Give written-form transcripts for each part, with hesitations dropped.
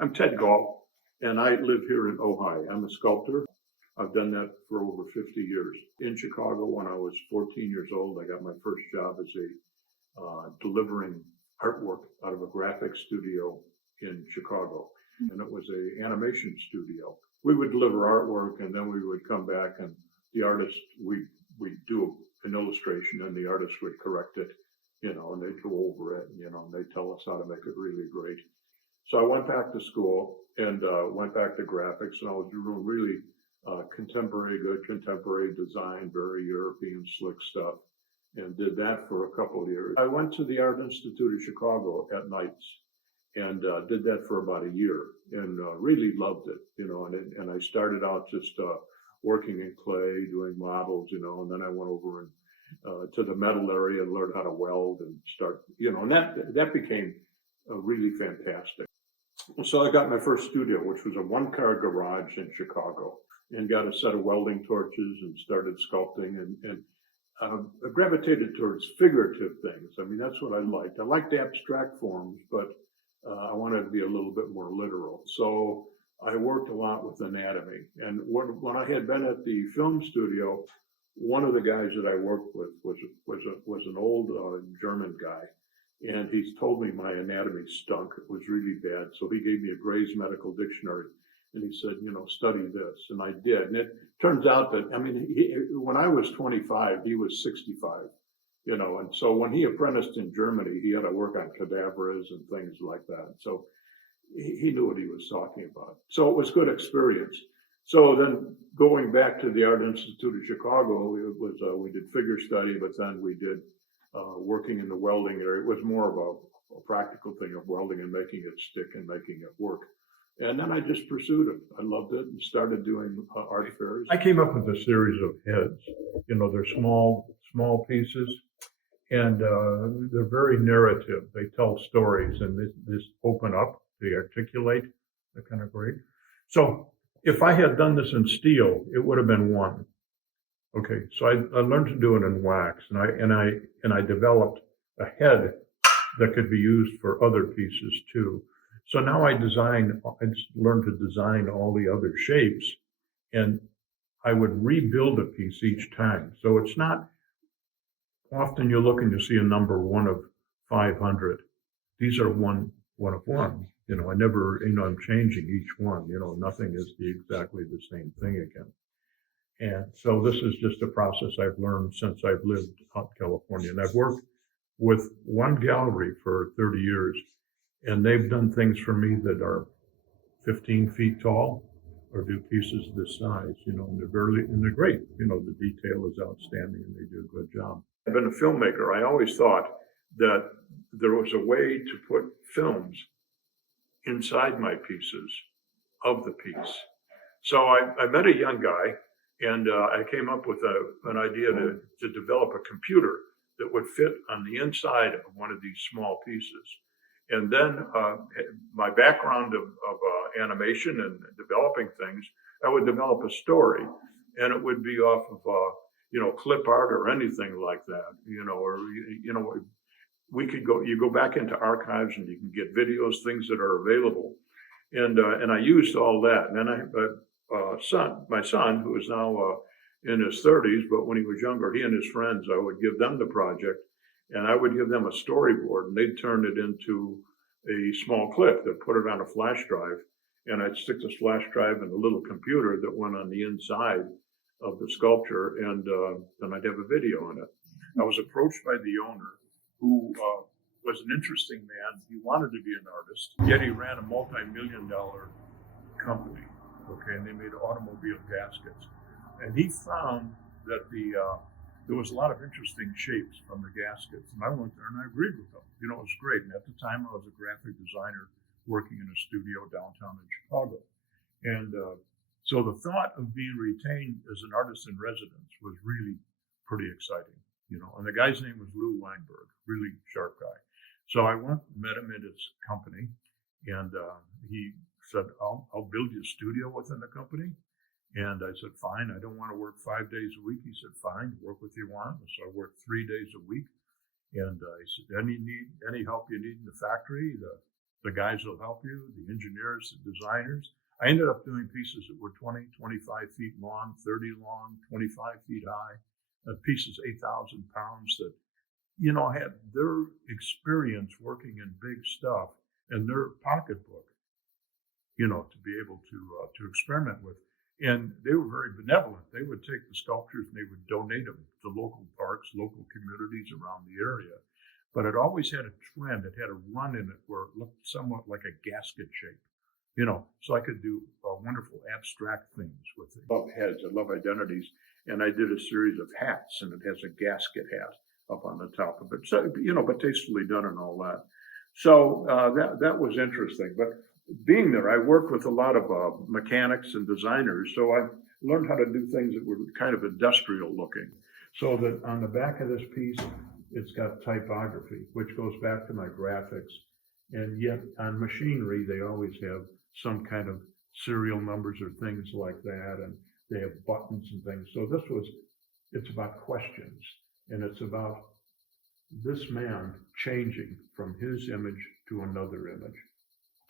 I'm Ted Gall, and I live here in Ojai. I'm a sculptor. I've done that for over 50 years. In Chicago, when I was 14 years old, I got my first job as delivering artwork out of a graphic studio in Chicago, and it was an animation studio. We would deliver artwork, and then we would come back, and the artist we'd do an illustration, and the artist would correct it, and they'd go over it, and they'd tell us how to make it really great. So I went back to school and went back to graphics, and I was doing really good contemporary design, very European slick stuff, and did that for a couple of years. I went to the Art Institute of Chicago at nights and did that for about a year, and really loved it, and I started out just working in clay, doing models, and then I went over to the metal area and learned how to weld and start, and that became really fantastic. So I got my first studio, which was a one-car garage in Chicago, and got a set of welding torches and started sculpting and I gravitated towards figurative things. I mean, that's what I liked. I liked abstract forms, but I wanted to be a little bit more literal. So I worked a lot with anatomy. And when I had been at the film studio, one of the guys that I worked with was an old German guy. And he's told me my anatomy stunk. It was really bad. So he gave me a Gray's Medical Dictionary, and he said, study this. And I did. And it turns out that, when I was 25, he was 65, and so when he apprenticed in Germany, he had to work on cadavers and things like that. So he knew what he was talking about. So it was good experience. So then going back to the Art Institute of Chicago, we did figure study, but then we did working in the welding area. It was more of a practical thing of welding and making it stick and making it work. And then I just pursued it. I loved it and started doing art fairs. I came up with a series of heads. They're small pieces, and they're very narrative. They tell stories, and they open up, they articulate. They're kind of great. So if I had done this in steel, it would have been one. Okay, so I learned to do it in wax, and I developed a head that could be used for other pieces too. So now I just learned to design all the other shapes, and I would rebuild a piece each time. So it's not often you're looking to see a number 1 of 500. These are one of one. I never, I'm changing each one. Nothing is exactly the same thing again. And so this is just a process I've learned since I've lived out in California. And I've worked with one gallery for 30 years, and they've done things for me that are 15 feet tall or do pieces this size, and they're great. The detail is outstanding and they do a good job. I've been a filmmaker. I always thought that there was a way to put films inside my pieces of the piece. So I met a young guy, and I came up with an idea to develop a computer that would fit on the inside of one of these small pieces. And then my background of animation and developing things, I would develop a story, and it would be off of clip art or anything like that, we could you go back into archives and you can get videos, things that are available, and I used all that. And then I have my son, who is now in his 30s, but when he was younger, he and his friends, I would give them the project, and I would give them a storyboard, and they'd turn it into a small clip that put it on a flash drive, and I'd stick this flash drive in a little computer that went on the inside of the sculpture, and then I'd have a video on it. I was approached by the owner, who was an interesting man. He wanted to be an artist, yet he ran a multi-million-dollar company, okay, and they made automobile gaskets. And he found that there was a lot of interesting shapes from the gaskets, and I went there and I agreed with them. It was great. And at the time, I was a graphic designer working in a studio downtown in Chicago. And so the thought of being retained as an artist in residence was really pretty exciting, And the guy's name was Lou Weinberg, really sharp guy. So I went, met him at his company, and he said, I'll build you a studio within the company. And I said, fine, I don't want to work 5 days a week. He said, fine, work what you want. So I worked 3 days a week. And he said, any help you need in the factory, the guys will help you, the engineers, the designers. I ended up doing pieces that were 20, 25 feet long, 30 long, 25 feet high, pieces 8,000 pounds that, had their experience working in big stuff and their pocketbook, to be able to experiment with. And they were very benevolent. They would take the sculptures and they would donate them to local parks, local communities around the area. But it always had a trend. It had a run in it where it looked somewhat like a gasket shape, so I could do wonderful abstract things with it. I love heads. I love identities. And I did a series of hats, and it has a gasket hat up on the top of it. So, but tastefully done and all that. So that was interesting. But being there, I worked with a lot of mechanics and designers, so I learned how to do things that were kind of industrial looking. So that on the back of this piece, it's got typography, which goes back to my graphics. And yet on machinery, they always have some kind of serial numbers or things like that, and they have buttons and things. So it's about questions, and it's about this man changing from his image to another image.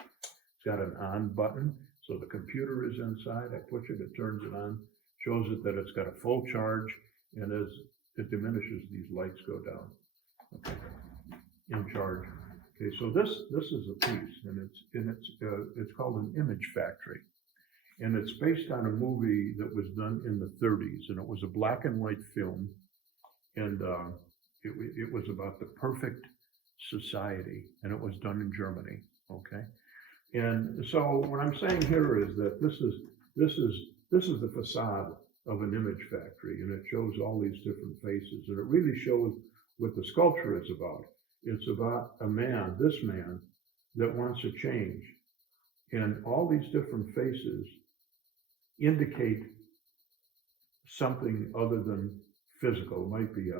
It's got an on button, so the computer is inside. I push it, it turns it on, shows it that it's got a full charge, and as it diminishes, these lights go down. Okay, in charge. Okay, so this is a piece, and it's called an image factory, and it's based on a movie that was done in the 30s, and it was a black and white film, and it was about the perfect society, and it was done in Germany. Okay. And so what I'm saying here is that this is the facade of an image factory, and it shows all these different faces, and it really shows what the sculpture is about. It's about this man that wants to change, and all these different faces indicate something other than physical. It might be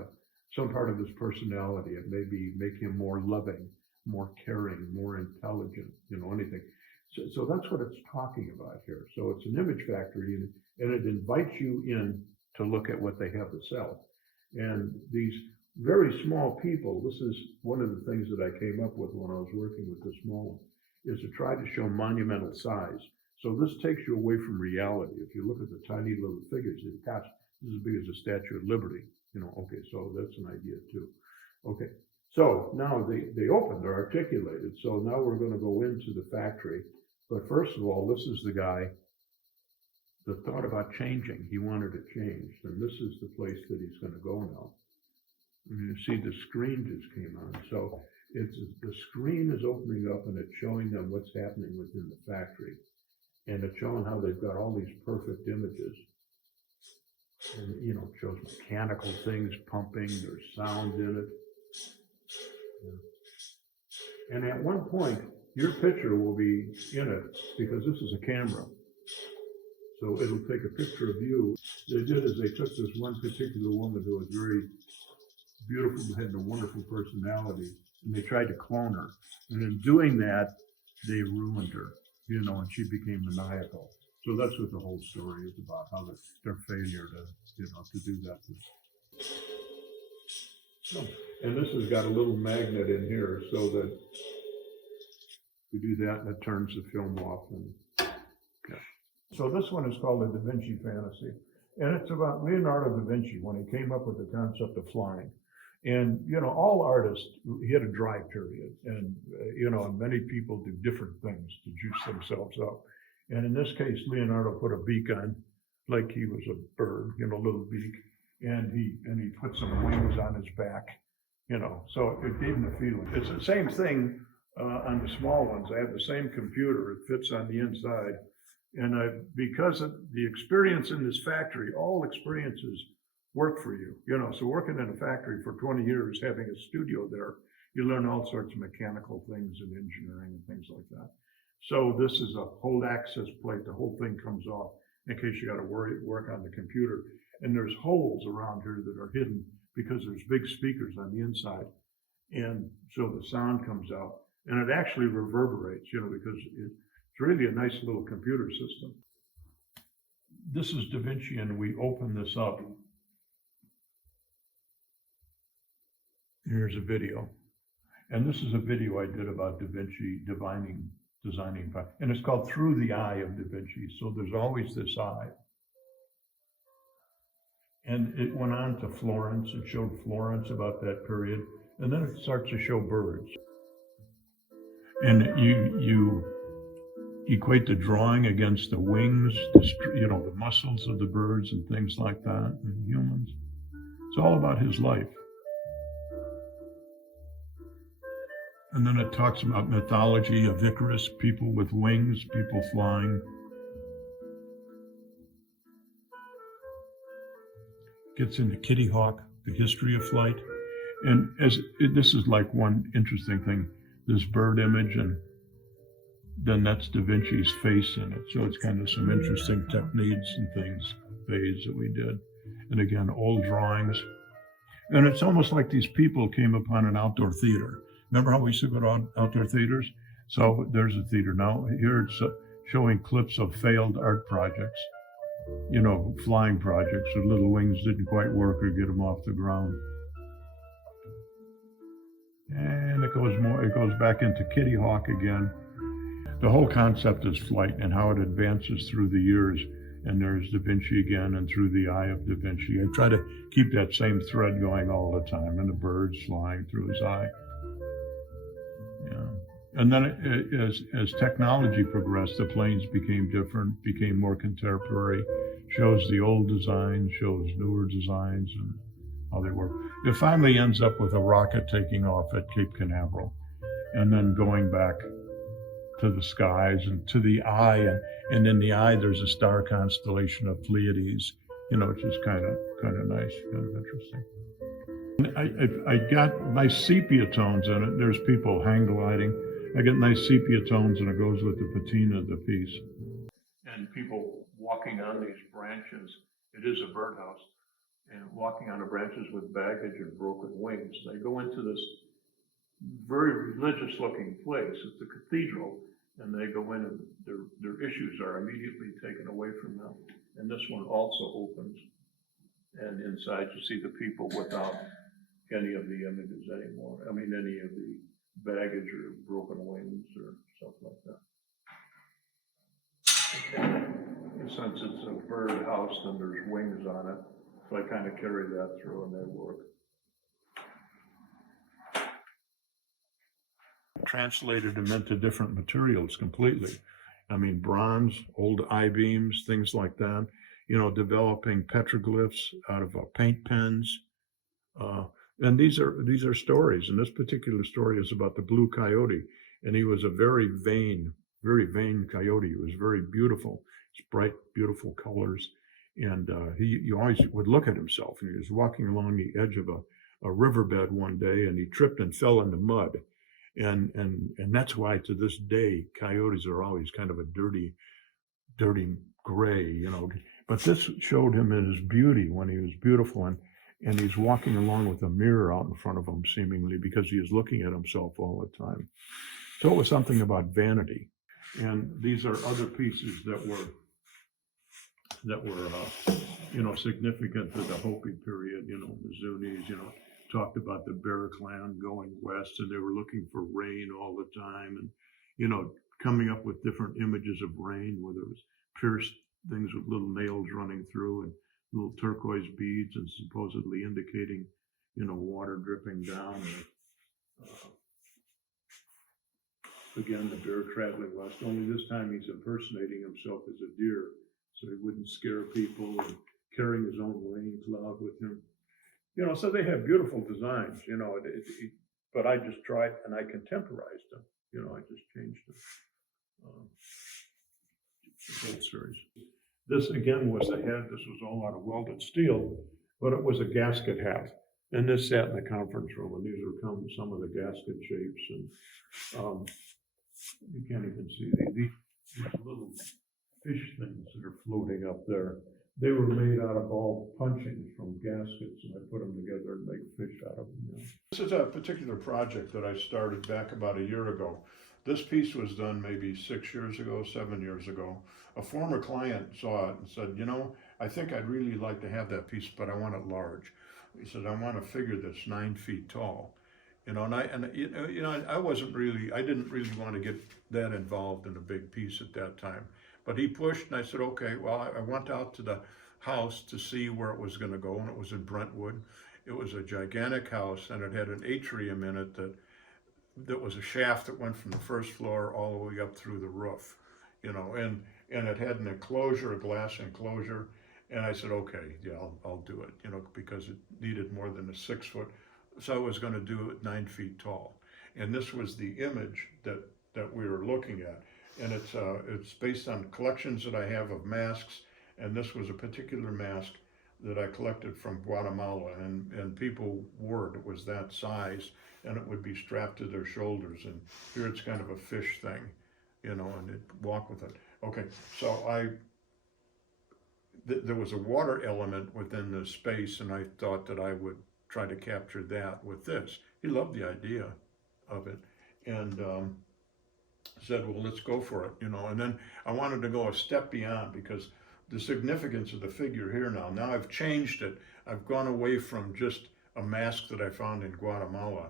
some part of his personality. It may be make him more loving, more caring, more intelligent, anything. So that's what it's talking about here. So it's an image factory, and it invites you in to look at what they have to sell. And these very small people, this is one of the things that I came up with when I was working with the small one, is to try to show monumental size. So this takes you away from reality. If you look at the tiny little figures, this is as big as a Statue of Liberty. Okay, so that's an idea too. Okay. So now they open, they're articulated. So now we're going to go into the factory. But first of all, this is the guy that thought about changing. He wanted to change. And this is the place that he's going to go now. And you see the screen just came on. So the screen is opening up and it's showing them what's happening within the factory. And it's showing how they've got all these perfect images. And, it shows mechanical things pumping, there's sound in it. And at one point, your picture will be in it because this is a camera. So it'll take a picture of you. They did is they took this one particular woman who was very beautiful, had a wonderful personality, and they tried to clone her. And in doing that, they ruined her, and she became maniacal. So that's what the whole story is about, how their failure to do that. And this has got a little magnet in here so that we do that and it turns the film off. So this one is called the Da Vinci Fantasy. And it's about Leonardo da Vinci when he came up with the concept of flying. And, all artists, he had a dry period. And, and many people do different things to juice themselves up. And in this case, Leonardo put a beak on, like he was a bird, little beak. And he put some wings on his back, so it gave him a feeling. It's the same thing on the small ones. I have the same computer. It fits on the inside. And because of the experience in this factory, all experiences work for you. So working in a factory for 20 years, having a studio there, you learn all sorts of mechanical things and engineering and things like that. So this is a hold access plate. The whole thing comes off in case you got to work on the computer. And there's holes around here that are hidden because there's big speakers on the inside. And so the sound comes out and it actually reverberates, because it's really a nice little computer system. This is Da Vinci, and we open this up. Here's a video. And this is a video I did about Da Vinci designing, and it's called Through the Eye of Da Vinci. So there's always this eye. And it went on to Florence. It showed Florence about that period. And then it starts to show birds. And you equate the drawing against the wings, the muscles of the birds and things like that, and humans. It's all about his life. And then it talks about mythology of Icarus, people with wings, people flying. Gets into Kitty Hawk, the history of flight. And this is like one interesting thing, this bird image, and then that's Da Vinci's face in it. So it's kind of some interesting techniques and things, phase that we did. And again, old drawings. And it's almost like these people came upon an outdoor theater. Remember how we used to go to outdoor theaters? So there's a theater. Now here it's showing clips of failed art projects, flying projects where little wings didn't quite work or get them off the ground. And it goes back into Kitty Hawk again. The whole concept is flight and how it advances through the years. And there's Da Vinci again, and Through the Eye of Da Vinci. I try to keep that same thread going all the time, and the birds flying through his eye. Yeah. And then as technology progressed, the planes became different, became more contemporary, shows the old designs, shows newer designs, and how they work. It finally ends up with a rocket taking off at Cape Canaveral, and then going back to the skies and to the eye, and in the eye there's a star constellation of Pleiades, which is kind of nice, kind of interesting. I got nice sepia tones in it. There's people hang gliding. I get nice sepia tones, and it goes with the patina of the piece. And people walking on these branches. It is a birdhouse, and walking on the branches with baggage and broken wings. They go into this very religious-looking place. It's a cathedral, and they go in, and their issues are immediately taken away from them. And this one also opens, and inside you see the people without any of the images anymore. I mean, any of the baggage or broken wings or stuff like that. And since it's a bird house, then there's wings on it, so I kind of carry that through, and they work. Translated them into different materials completely. I mean, bronze, old I-beams, things like that. Developing petroglyphs out of paint pens. And these are stories. And this particular story is about the blue coyote. And he was a very vain coyote. He was very beautiful. It's bright, beautiful colors. And he always would look at himself. And he was walking along the edge of a riverbed one day, and he tripped and fell in the mud. And that's why to this day, coyotes are always kind of a dirty gray, But this showed him in his beauty when he was beautiful, and he's walking along with a mirror out in front of him, seemingly, because he is looking at himself all the time. So it was something about vanity. And these are other pieces that were significant to the Hopi period, the Zunis, talked about the Bear Clan going west, and they were looking for rain all the time, and coming up with different images of rain, whether it was pierced things with little nails running through and little turquoise beads, and supposedly indicating water dripping down. Again, the bear traveling west, only this time he's impersonating himself as a deer, so he wouldn't scare people, and carrying his own rain cloud with him. So they have beautiful designs, but I just tried and I contemporized them. I just changed them. The whole series. This again was the head. This was all out of welded steel, but it was a gasket hat. And this sat in the conference room, and these were some of the gasket shapes. And you can't even see these little fish things that are floating up there. They were made out of all punchings from gaskets, and I put them together and make fish out of them. This is a particular project that I started back about a year ago. This piece was done maybe 6 years ago, 7 years ago. A former client saw it and said, I think I'd really like to have that piece, but I want it large. He said, I want a figure that's 9 feet tall. I wasn't really, I didn't really want to get that involved in a big piece at that time. But he pushed, and I said, okay, well, I went out to the house to see where it was going to go, and it was in Brentwood. It was a gigantic house, and it had an atrium in it that was a shaft that went from the first floor all the way up through the roof, and it had an enclosure, a glass enclosure. And I said, okay, yeah, I'll do it, because it needed more than a 6 foot. So I was going to do it 9 feet tall. And this was the image that we were looking at. And it's based on collections that I have of masks. And this was a particular mask that I collected from Guatemala. And people wore it. It was that size, and it would be strapped to their shoulders. And here it's kind of a fish thing, and they'd walk with it. Okay, so there was a water element within the space, and I thought that I would try to capture that with this. He loved the idea of it, and said, well, let's go for it, and then I wanted to go a step beyond, because the significance of the figure here now I've changed it. I've gone away from just a mask that I found in Guatemala.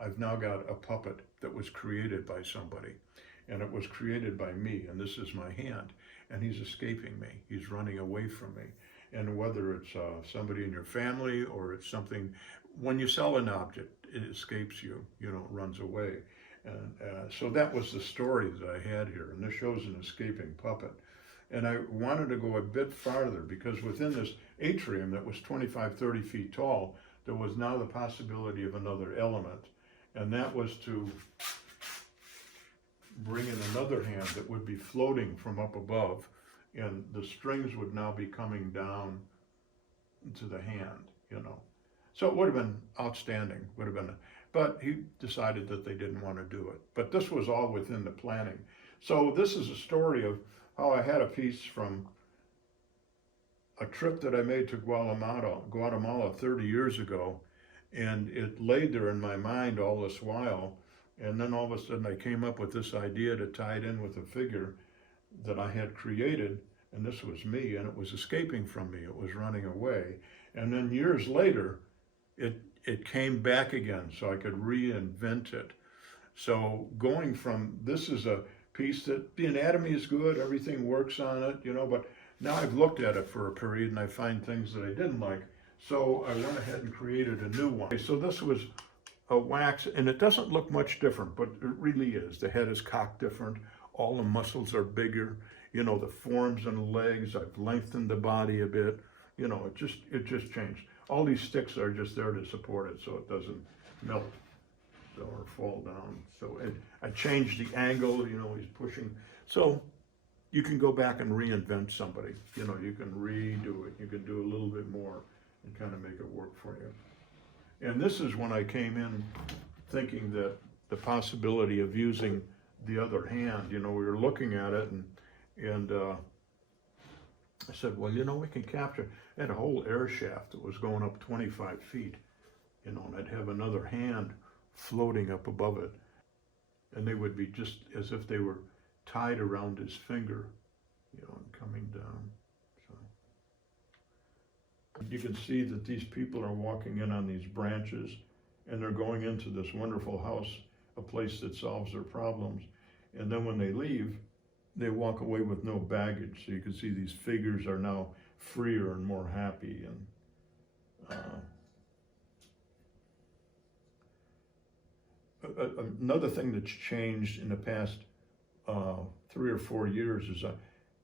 I've now got a puppet that was created by somebody, and it was created by me, and this is my hand, and he's escaping me. He's running away from me. And whether it's somebody in your family, or it's something, when you sell an object, it escapes you, it runs away. And so that was the story that I had here, and this shows an escaping puppet. And I wanted to go a bit farther, because within this atrium that was 25, 30 feet tall, there was now the possibility of another element, and that was to bring in another hand that would be floating from up above, and the strings would now be coming down to the hand, So it would have been outstanding, but he decided that they didn't want to do it. But this was all within the planning. So this is a story of how I had a piece from a trip that I made to Guatemala 30 years ago, and it laid there in my mind all this while. And then all of a sudden I came up with this idea to tie it in with a figure that I had created, and this was me, and it was escaping from me. It was running away. And then years later, it came back again, so I could reinvent it. So going from, this is a piece that the anatomy is good, everything works on it, but now I've looked at it for a period and I find things that I didn't like. So I went ahead and created a new one. So this was a wax, and it doesn't look much different, but it really is. The head is cocked different. All the muscles are bigger. The forms and the legs, I've lengthened the body a bit. It just changed. All these sticks are just there to support it so it doesn't melt or fall down. So I changed the angle, he's pushing. So you can go back and reinvent somebody. You can redo it. You can do a little bit more and kind of make it work for you. And this is when I came in thinking that the possibility of using the other hand, we were looking at it, and I said, well, we can capture. I had a whole air shaft that was going up 25 feet, and I'd have another hand floating up above it, and they would be just as if they were tied around his finger, and coming down. So you can see that these people are walking in on these branches, and they're going into this wonderful house, a place that solves their problems. And then when they leave, they walk away with no baggage. So you can see these figures are now freer and more happy. And another thing that's changed in the past 3 or 4 years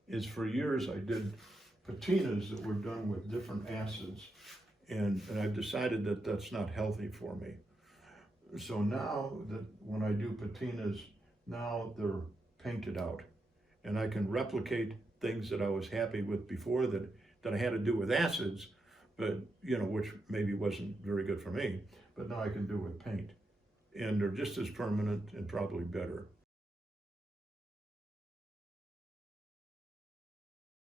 is for years I did patinas that were done with different acids, and I've decided that that's not healthy for me. So now that when I do patinas, now they're painted out, and I can replicate things that I was happy with before that I had to do with acids, but which maybe wasn't very good for me, but now I can do with paint, and they're just as permanent and probably better.